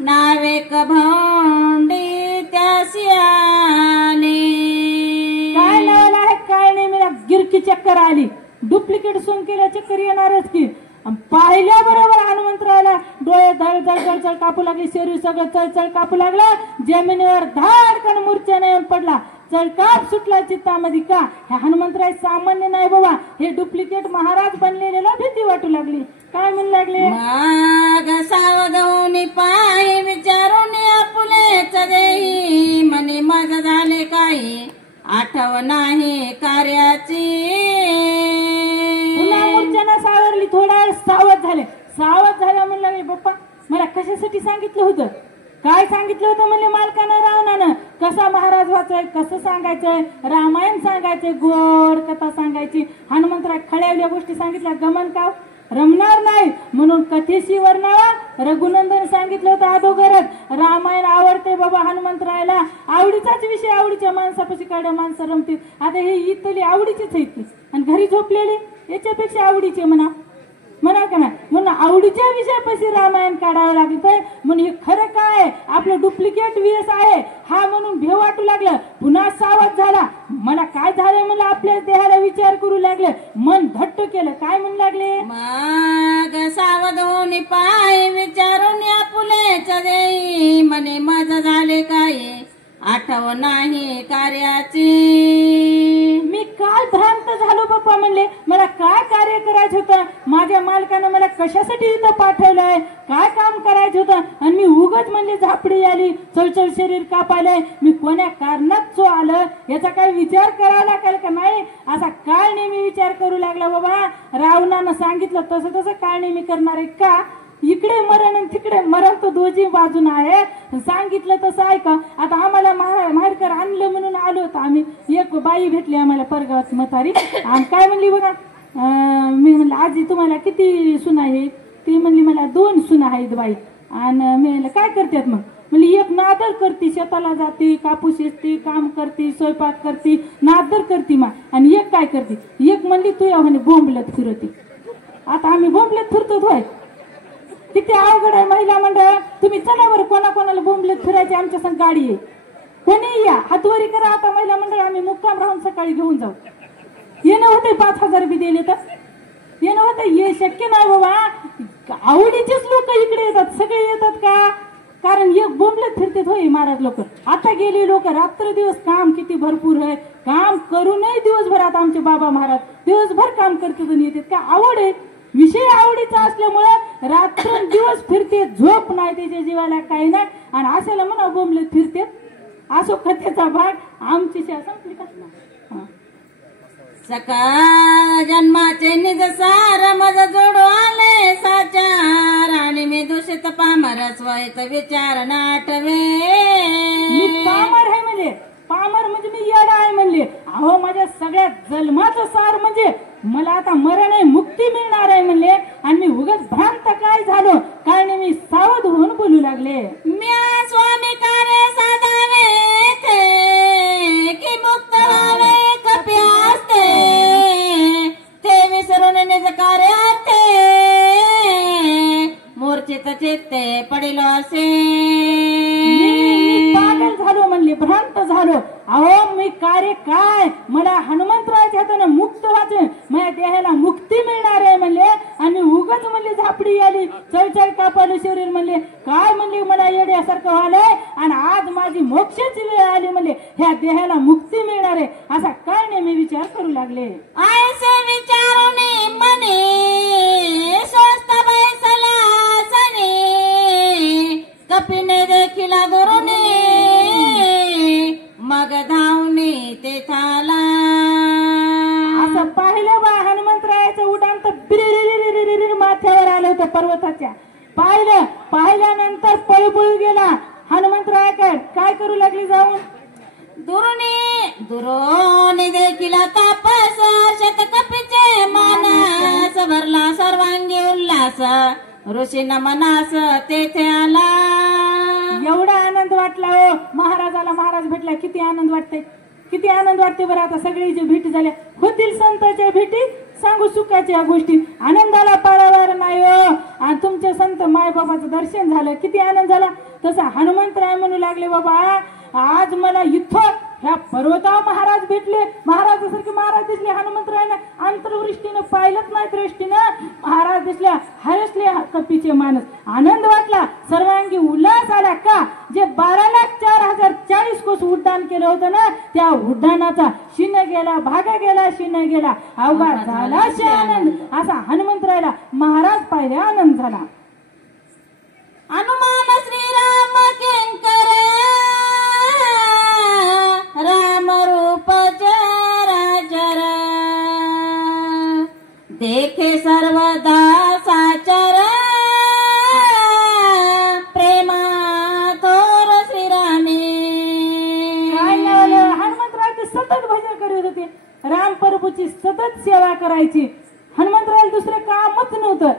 नावे कभोंडे त्यासी आले. काय लावलं आहे काय नाही मला गिरकी चक्कर आली. डुप्लिकेट सोंग केल्या चक्कर येणारच की. पाहिल्या बरोबर हनुमंतरायाला डोळे धड धड धड चळ कापू लागले. शरीर सगळं चळ चळ कापू लागला. जमिनीवर धाडकन मूर्छेने येऊन पडला. चळकाप सुटला चित्तामध्ये का हे हनुमंतराय सामान्य नाही बाबा, हे डुप्लिकेट महाराज बनलेल्याला भीती वाटू लागली. काय म्हणू लागले. माग सावध होऊन पाय विचारून आपुलेच देई मनी मज झाले काही आठव नाही कार्याची. पुन्हा मूर्छेने सावरली. थोडा वेळ सावध झाले. सावध झाल्या म्हणू लागले बाप्पा मला कशासाठी सांगितलं होतं, काय सांगितलं होतं म्हणले मालकानं रावणानं. कसा महाराज व्हायचंय कसं सांगायचंय, रामायण सांगायचंय गोड कथा सांगायची. हनुमंतराय खळ्यावल्या गोष्टी सांगितल्या गमन का रमणार नाही म्हणून कथेशी वर्णावा रघुनंदन सांगितलं होतं अगोदरच. रामायण आवडते बाबा हनुमंतरायला, आवडीचाच विषय. आवडीच्या माणसापाशी काढ्या माणसं रमतील. आता हे इथली आवडीचीच आहेत आणि घरी झोपलेली याच्यापेक्षा आवडीचे म्हणा का नाही म्हणून आवडीच्या विषयापाशी रामायण काढावं लागतं. म्हणून हे खरं काय आपलं डुप्लिकेट वेस आहे हा म्हणून भेव वाटू लागलं. पुन्हा सावध झाला. मला काय झालं म्हणलं आपल्या देहाला विचार करू लागले. मन धट्ट केलं. काय म्हणू लागले. माग सावध होऊन पाय विचारून आपुलेच देई मने मज झाले काही आठव नाही कार्याची. मी काय भ्रांत झालो बाप्पा म्हणले. मला काय कार्य करायचं होतं, माझ्या मालकानं मला कशासाठी इथं पाठवलंय, काय काम करायचं होतं आणि मी उगच म्हणले झापडी आली चळचळ शरीर कापायलंय. मी कोण्या कारणात चो आलं याचा काय विचार करावा लागेल का नाही असा काय नेहमी विचार करू लागला. बाबा रावणानं सांगितलं तसं तसं काय नेहमी करणार आहे का. इकडे मरण आणि तिकडे मरण तर दोन्ही बाजून आहे. सांगितलं तसं ऐका. आता आम्हाला माहेरकर आणलं म्हणून आलो होतो आम्ही. एक बाई भेटली आम्हाला परगावात म्हातारी. काय म्हणली बघा मी म्हणलं आजी तुम्हाला किती सुना आहे. ती म्हणली मला 2 सुना आहेत बाई. आणि मी म्हणलं काय करतात मग. म्हणली एक नादर करती शेताला जाते कापूस येते काम करते स्वयंपाक करते नादर करती मा. आणि एक काय करते एक म्हणली तू या म्हणे बोंबलत फिरते. आता आम्ही बोंबलत फिरतो होय. किती अवघड आहे महिला मंडळ. तुम्ही चला बरं कोणाकोणाला बोंबलत फिरायची आमच्या संग गाडी आहे. कोणी या हातवारी करा. आता महिला मंडळ आम्ही मुक्काम राहून सकाळी घेऊन जाऊ. येणं होते 5,000 बी दिले तर येणं होतं. हे शक्य नाही बाबा. आवडीचेच लोक इकडे येतात सगळे येतात का कारण एक बोंबलत फिरते होय महाराज लोक. आता गेले लोक रात्र दिवस काम किती भरपूर आहे. काम करूनही दिवसभरात आमचे बाबा महाराज दिवसभर काम करतात आणि येतात का. आवड आहे विषय आवडीचा असल्यामुळे रात्र दिवस फिरते झोप नाही त्याच्या जीवाला काही नाही आणि असायला म्हणा बोंबलत फिरते. असो कथेचा भाग आमची संपली का. सका जन्माचे निज सार मज जोडू आले वाईट विचार नाटवे मी पामर आहे म्हणले, पामर म्हणजे मी येडा आहे म्हणले. अहो माझ्या सगळ्या जन्माचं सार म्हणजे मला आता मरण आहे, मुक्ती मिळणार आहे म्हणले. आणि मी उगाच भ्रांत काय झालो काय नाही, मी सावध होऊन बोलू लागले. म्या स्वामी कार्य साधावे ते की मुक्त व्हावे कपी असते ते विसरून निज कार्यार्थे मूर्छित चित्ते पडिलो असे. मी पागल झालो म्हणले, भ्रांत झालो. अहो मी कार्य काय, मला हनुमंतरायाच्या हाताने मुक्त व्हायचे, माझ्या देहाला मुक्ती मिळणार आहे म्हणले. आणि उगाच म्हणले झापडी आली, चळचळ कापालं शरीर म्हणले. काय म्हणले मला येड्यासारखं व्हायलंय आणि आज माझी मोक्षाची वेळ आली म्हणले, ह्या देहाला मुक्ती मिळणार आहे असा काय नाही मी विचार करू लागले. ऐसे विचारून मने स्वस्त बैसला सने कपिने देखील गुरुने मग धावणे ते थाला. असं पाहिलं बा हनुमंतरायाचं उड्डाण तर बिरिरिरिरिरिरिर माथ्यावर आलं होतं पर्वताच्या. पाहिल्यानंतर पळूपळू गेला हनुमंतरायाकडे. काय करू लागली जाऊन, दुरोने देखील तापस शतकपीचे मानस भरला सर्वांगी उल्हास ऋषी नमनास तेथे आला. एवढा आनंद वाटला हो महाराजाला. महाराज भेटला, किती आनंद वाटते, किती आनंद वाटते बरं. आता सगळी जी भेटी झाल्या होतील संतांच्या भेटी, सांगू सुखाच्या गोष्टी, आनंदाला पारावार नाही हो. आणि तुमचे संत मायबाबाचं दर्शन झालं, किती आनंद झाला. तसा हनुमंतराय म्हणू लागले, बाबा आज मला इथं ह्या पर्वतावर महाराज भेटले, महाराजासारखे महाराज दिसले. हनुमंतरायनं अंतर्वृष्टीनं पाहिलंच नाही, दृष्टीनं महाराज दिसल्या, हरसले कपीचे माणूस. आनंद वाटला, सर्वांगी उल्हास आला. का जे 12,04,040 कोस उड्डाण केलं होतं ना, त्या उड्डाणाचा शिन गेला, भाग गेला, शिन गेला, अवघा झाला शे आनंद. असा हनुमंतरायला महाराज पाहिले आनंद झाला. हनुमान श्रीराम किंकर राम रूप चराचर देखे सर्वदा साचर प्रेमा थोर श्रीरामे. हनुमंतरायाचे सतत भजन करत होते, राम प्रभूची सतत सेवा करायची. हनुमंतरायाला दुसरं कामच नव्हतं.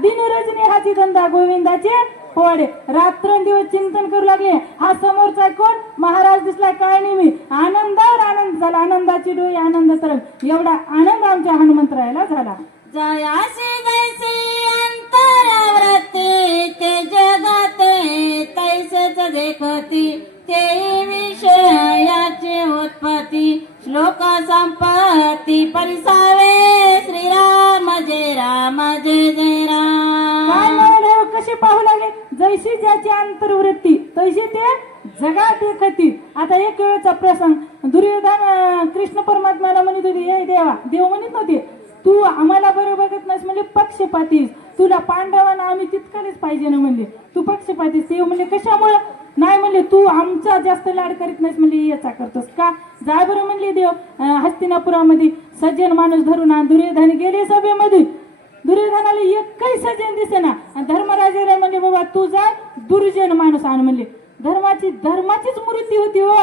दिन रजनी हाची धंदा गोविंदाचे पोवाडे. रात्रंदिवस चिंतन करू लागले. हा समोरचा कोण, महाराज दिसला, काय नाही मी. आनंदावर आनंद झाला, आनंदाची डोळी आनंद तरंग. एवढा आनंद आमच्या हनुमंतरायाला झाला. जयासी जैसी अंतरावरती ते जगाते तैसेच देखती ते विषयाचे उत्पत्ती श्लोक संपत्ती परिसावे श्रीराम जय राम जय जय राम. काय म्हणून कसे पाहू लागले, जैशी ज्याची अंतर्वृत्ती तैसे ते जगात देखती. आता एक वेळेचा प्रसंग, दुर्योधन कृष्ण परमात्म्याला म्हणत होते, हे देवा, देव म्हणत नव्हते, तू आम्हाला बरं बघत नाहीस म्हणजे पक्षपातीस, तुला पांडवांना आम्ही तितकालेच पाहिजे ना म्हणले, तू पक्षपातीस. देव म्हणले कशामुळं, नाही म्हणले तू आमचा जास्त लाड करीत नाहीस म्हणले, याचा करतोस का. जा बरं म्हणले देव. हस्तिनापुरामध्ये सज्जन माणूस धरून दुर्योधन गेले सभेमध्ये. दुर्योधनाला एकही सज्जन दिसेना. धर्मराजाला म्हणले, बाबा तू जा दुर्जन माणूस आण म्हणले. धर्माचीच मूर्ती होती हो,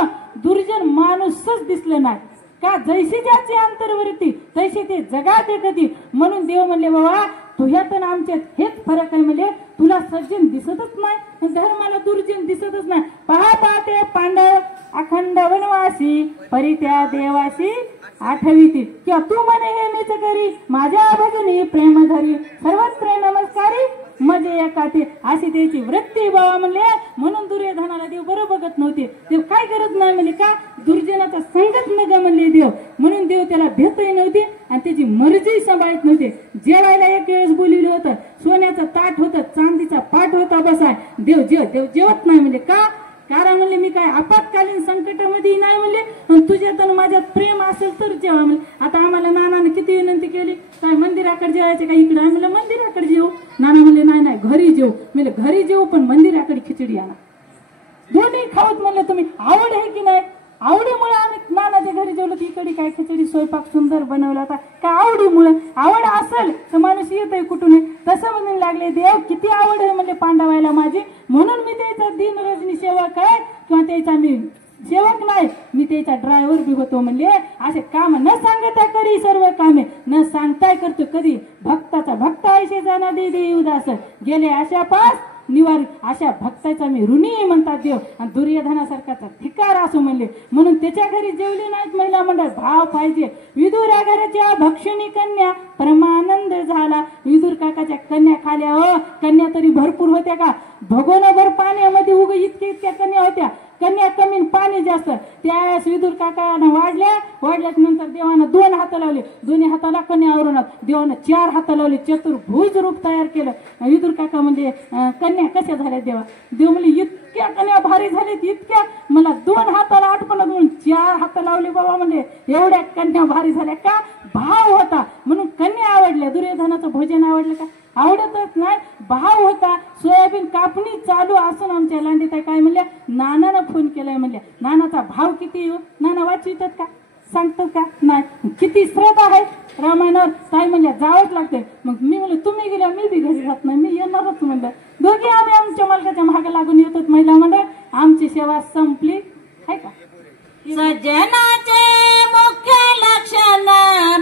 दुर्जन माणूसच दिसलं नाही. का जैशी ज्याची अंतर्वृत्ती तैशी ते जगात एकती. म्हणून देव म्हणले, बाबा तुझ्यात आणि आमच्यात हेच फरक आहे म्हणले, तुला सज्जन दिसतच नाही, धर्माला दुर्जन दिसतच नाही. पाहता ते पांडव अखंड वनवासी परित्या देवासी आठविती. किंवा तू म्हणे हे मीच करी माझ्या भजनी प्रेम धरी सर्वत्र नमस्कारी मजे एकाते. अशी त्याची वृत्ती बाबा म्हणले. म्हणून दुर्योधनाला देव बरं बघत नव्हते. देव काय करत नाही म्हणले, का दुर्जनाचा संगत न ग म्हणले देव. म्हणून देव त्याला भेटही नव्हते आणि त्याची मर्जी सांभाळत नव्हते. जेवायला एक वेळेस बोलवलं होतं, सोन्याचं ताट होतं, चांदीचा पाट होता बसाय. देव जेवत नाही म्हणले. का, कारण म्हणले मी काय आपत्कालीन संकटामध्ये नाही म्हणले, तुझ्यात आणि माझ्यात प्रेम असेल तर जेवा म्हणले. आता आम्हाला नानाने किती विनंती केली, काय मंदिराकडे जेवायचे का इकडे, म्हणलं मंदिराकडे जेऊ. नाना म्हणले नाही घरी जेऊ. म्हणले घरी जेऊ पण मंदिराकडे खिचडी आणा. दोन्ही खाऊत म्हणले. तुम्ही आवड आहे की नाही, आवडीमुळे आम्ही नानाच्या घरी जेवलो, इकडे काय खिचडी स्वयंपाक सुंदर बनवला होता. का आवडीमुळे, आवड असेल तर माणूस येत आहे कुठून. तसं म्हणून लागले देव किती आवड आहे म्हणले पांडवायला माझी, म्हणून मी त्याचा दिन रजनी सेवक आहे किंवा त्याचा मी सेवक नाही, मी त्याचा ड्रायव्हर बी होतो म्हणले. असे काम न सांगता करी सर्व कामे, न सांगताय करतो कधी. भक्ताचा भक्त ऐसे जाणा दे दे उदास, गेले अशा पास निवार अशा भक्ताचा मी ऋणी म्हणतात देव. आणि दुर्योधनासारखाचा धिकार असो म्हणले. म्हणून त्याच्या घरी जेवली नाहीत महिला मंडळ. भाव पाहिजे. विदुरा घराच्या भक्षिणी कन्या परमानंद झाला. विदुर काकाच्या कन्या खाल्या. हो, कन्या तरी भरपूर होत्या का? भगोनभर पाण्यामध्ये उग इतक्या कन्या होत्या. कन्या कमी पाणी जास्त. त्यावेळेस विदुर काकानं वाढल्या नंतर देवानं 2 हात लावले. दोन्ही हाताला कन्या आवरणात. देवानं 4 हात लावले. चतुर्भुज रूप तयार केलं. विदुर काका म्हणजे कन्या कशा झाल्या देवा? देव म्हणजे इतक्या कन्या भारी झाल्यात, इतक्या मला 2 हाताला आठपणात म्हणून 4 हात लावले बाबा. म्हणजे एवढ्या कन्या भारी झाल्या का? भाव होता म्हणून कन्या आवडल्या. दुर्योधनाचं भोजन आवडलं का? आवडतच नाही. भाव होता. सोयाबीन कापणी चालू असून आमच्या लांडीताई काय म्हणल्या, नानानं फोन केलाय म्हणल्या. नानाचा भाव किती हो? नाना वाचवितात का? सांगतात का? नाही. किती श्रद्धा आहे रामायणावर. ताई म्हणल्या जावंच लागते. मग मी म्हणलं तुम्ही गेल्या, मी बी घरी राहत नाही, मी येणारच म्हणलं. दोघे आम्ही आमच्या मालकाच्या मागे लागून येतो महिला मंडळ. आमची सेवा संपली आहे का? सज्जनाचे मुख्य लक्षण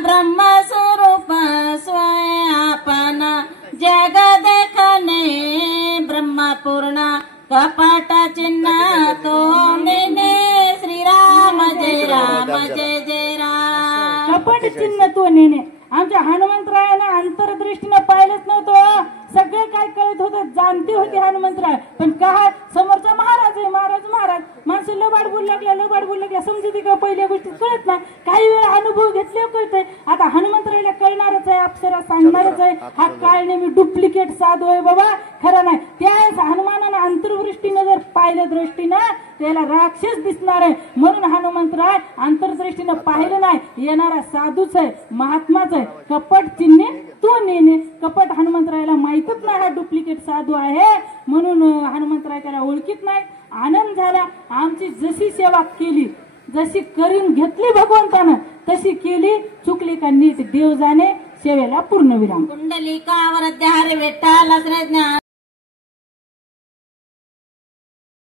ब्रह्मस्वरूप स्वय आपण, जग देखणे ब्रह्मपूर्ण कपट चिन्ह तो नेने. श्रीराम जय राम जय जय राम. कपट चिन्ह तो नेणे. आमच्या हनुमंतरायानं अंतरदृष्टीनं पाहिलंच नव्हतं. सगळे काय कळत होतं, जाणती होती हनुमंतराय. पण काय समोरचा महाराज आहे, महाराज माणसं लबाड बोलू लागल्या समजते का? पहिल्या गोष्टी कळत नाही. काही वेळा अनुभव घेतले कळतंय. आता हनुमंतरायला कळणारच आहे, अप्सरा सांगणारच आहे. हा काय नेहमी डुप्लिकेट साधू आहे बाबा, खरं नाही. त्यावेळेस हनुमानानं अंतर्दृष्टीनं जर पाहिलं दृष्टीनं त्याला राक्षस दिसणार आहे. म्हणून हनुमंतराय अंतर्दृष्टीनं पाहिलं नाही. येणारा साधूच आहे, महात्माच आहे. कपट चिन्हे तू नेणे. कपट हनुमंतरायला माहितच नाही हा डुप्लिकेट साधू आहे. म्हणून हनुमंतराय त्याला ओळखीत नाही. आनंद झाला. आमची जशी सेवा केली, जशी करून घेतली भगवंतानं तशी केली. चुकली का नीट देव जाणे. सेवेला पूर्ण विराम. कुंडलिकावर द्या रे विठ्ठल श्री ज्ञान